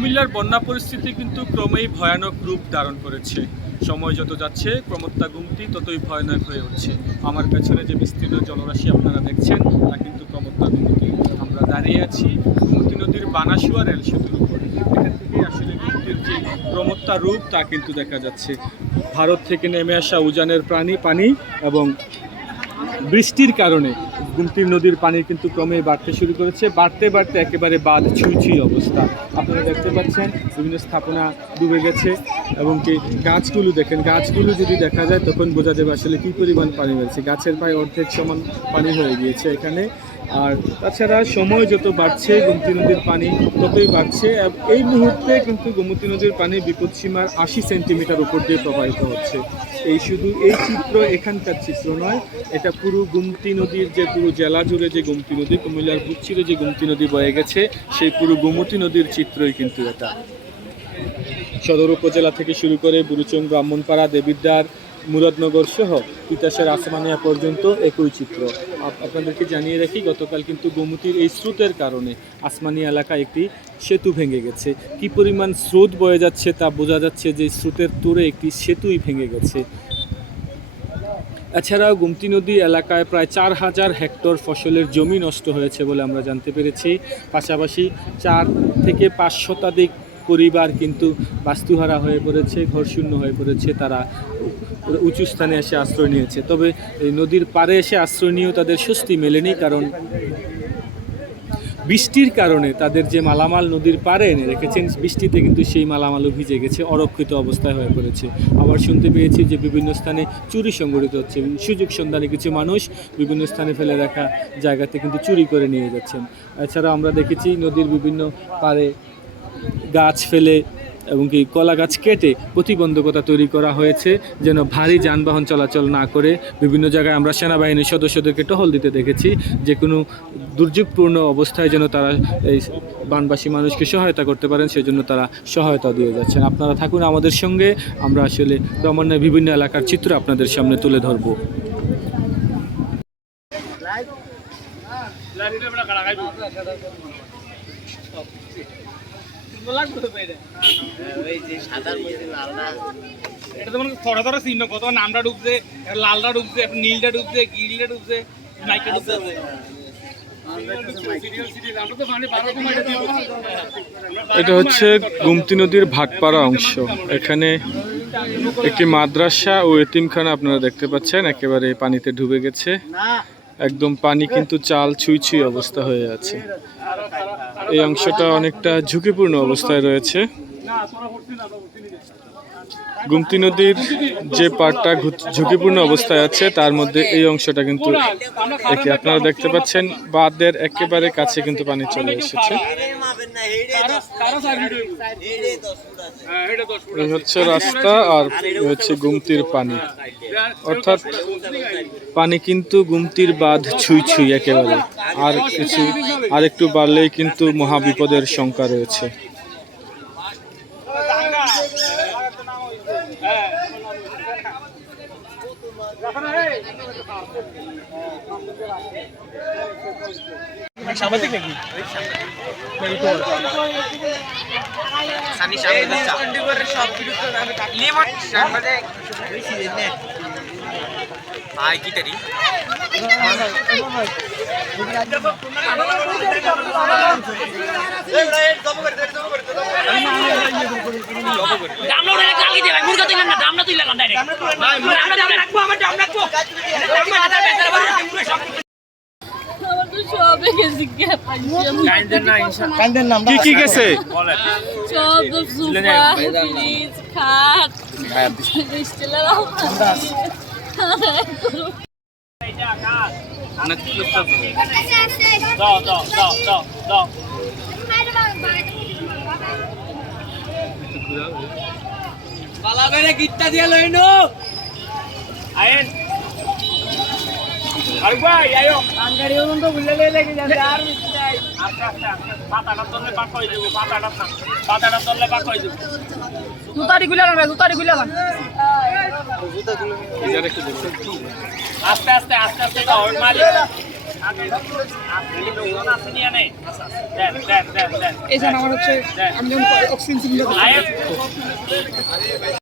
কুমিল্লার বন্যা পরিস্থিতি কিন্তু ক্রমেই ভয়ানক রূপ ধারণ করেছে। সময় যত যাচ্ছে প্রমত্তা গুমটি ততই ভয়ানক হয়ে উঠছে। আমার পেছনে যে বিস্তীর্ণ জলরাশি আপনারা দেখছেন, তা কিন্তু প্রমত্তা গুমতি। আমরা দাঁড়িয়ে আছি গুমতি নদীর বানাসুয়া রেল সেতুর উপর। এখান থেকে আসলে গুমতির যে প্রমত্তা রূপ, তা কিন্তু দেখা যাচ্ছে। ভারত থেকে নেমে আসা উজানের প্রাণী, পানি এবং বৃষ্টির কারণে গুমতি নদীর পানি কিন্তু ক্রমে বাড়তে শুরু করেছে। বাড়তে বাড়তে একেবারে বাঁধ ছুঁই অবস্থা। আপনারা দেখতে পাচ্ছেন, বিভিন্ন স্থাপনা ডুবে গেছে এবং কি গাছগুলো দেখেন, গাছগুলো যদি দেখা যায় তখন বোঝা যাবে আসলে কী পরিমাণ পানি হয়েছে গাছের প্রায় অর্ধেক সমান পানি হয়ে গিয়েছে এখানে। আর তাছাড়া সময় যত বাড়ছে, গোমতী নদীর পানি ততই বাড়ছে। এই মুহূর্তে কিন্তু গোমতী নদীর পানি বিপদসীমার আশি সেন্টিমিটার উপর দিয়ে প্রবাহিত হচ্ছে। এই শুধু এই চিত্র, এখানকার চিত্র নয়, এটা পুরো গুমতি নদীর যে পুরো জেলা জুড়ে যে গুমতি নদী, কুমিল্লার বুচ্চিরে যে গুমতি নদী বয়ে গেছে, সেই পুরো গোমতী নদীর চিত্রই কিন্তু এটা। সদর উপজেলা থেকে শুরু করে বুরুচং ব্রাহ্মণপাড়া, দেবিদ্বার মুরাদনগর সহ তিতাসের আসমানিয়া পর্যন্ত একই চিত্র। আপ- আপনাদেরকে জানিয়ে রাখি, গতকাল কিন্তু গোমতীর এই স্রোতের কারণে আসমানি এলাকায় একটি সেতু ভেঙে গেছে। কি পরিমাণ স্রোত বয়ে যাচ্ছে তা বোঝা যাচ্ছে যে স্রোতের তোরে একটি সেতুই ভেঙে গেছে। এছাড়াও গুমতি নদী এলাকায় প্রায় চার হাজার হেক্টর ফসলের জমি নষ্ট হয়েছে বলে আমরা জানতে পেরেছি। পাশাপাশি চার থেকে পাঁচ শতাধিক পরিবার কিন্তু বাস্তুহারা হয়ে পড়েছে ঘরশূন্য হয়ে পড়েছে, তারা উঁচু স্থানে এসে আশ্রয় নিয়েছে। তবে এই নদীর পাড়ে এসে আশ্রয় নিয়েও তাদের স্বস্তি মেলেনি কারণ বৃষ্টির কারণে তাদের যে মালামাল নদীর পাড়ে এনে রেখেছেন, বৃষ্টিতে কিন্তু সেই মালামালও ভিজে গেছে, অরক্ষিত অবস্থায় হয়ে পড়েছে। আবার শুনতে পেয়েছি যে বিভিন্ন স্থানে চুরি সংগঠিত হচ্ছে। সুযোগ সন্ধানে কিছু মানুষ বিভিন্ন স্থানে ফেলে রাখা জায়গাতে কিন্তু চুরি করে নিয়ে যাচ্ছেন। এছাড়া আমরা দেখেছি নদীর বিভিন্ন পাড়ে গাছ ফেলে এবং কি কলা গাছ কেটে প্রতিবন্ধকতা তৈরি করা হয়েছে, যেন ভারী যানবাহন চলাচল না করে। বিভিন্ন জায়গায় আমরা সেনাবাহিনীর সদস্যদেরকে টহল দিতে দেখেছি। যে কোনো দুর্যোগপূর্ণ অবস্থায় যেন তারা এই বানবাসী মানুষকে সহায়তা করতে পারেন, সেজন্য তারা সহায়তা দিয়ে যাচ্ছেন। আপনারা থাকুন আমাদের সঙ্গে। আমরা আসলে ক্রমান্বয়ে বিভিন্ন এলাকার চিত্র আপনাদের সামনে তুলে ধরবো। এটা? তো মানে চিহ্ন কত নামটা ডুবছে লালটা ডুবছে নীলটা ডুবছে গিলটা ডুবছে নাইকটা ডুবছে। এটা হচ্ছে গুমতি নদীর ভাটপাড়া অংশ। এখানে একটি মাদ্রাসা ও এতিমখানা আপনারা দেখতে পাচ্ছেন একেবারে পানিতে ডুবে গেছে। একদম পানি কিন্তু চাল ছুঁই ছুঁই অবস্থা হয়ে আছে। এই অংশটা অনেকটা ঝুঁকিপূর্ণ অবস্থায় রয়েছে। গুমতি নদীর যে পাড়টা ঝুঁকিপূর্ণ অবস্থায় আছে, তার মধ্যে এই অংশটা কিন্তু আপনারা দেখতে পাচ্ছেন, বাঁধের একেবারে কাছে কিন্তু পানি চলে এসেছে। এই হচ্ছে রাস্তা আর হচ্ছে গুমতির পানি। অর্থাৎ পানি কিন্তু গুমতির বাঁধ ছুঁই ছুঁই একেবারে। আর কিছু আর একটু বাড়লেই কিন্তু মহাবিপদের শঙ্কা রয়েছে। সাংবাদিক নাকি? ভাই না ডামলা তুই লাগাম ডাইরেক্ট ডামলা রাখব আমার রাখব ডামলা হাতে বেচারা বাড়ি পুরো সব আমার তো সবে গেছে গ্যাপ কি কি গেছে? বালা গিট্টা দিয়ে লইনো। আয়েন। আস্তে আস্তে আস্তে আস্তে আমি অক্সিজেন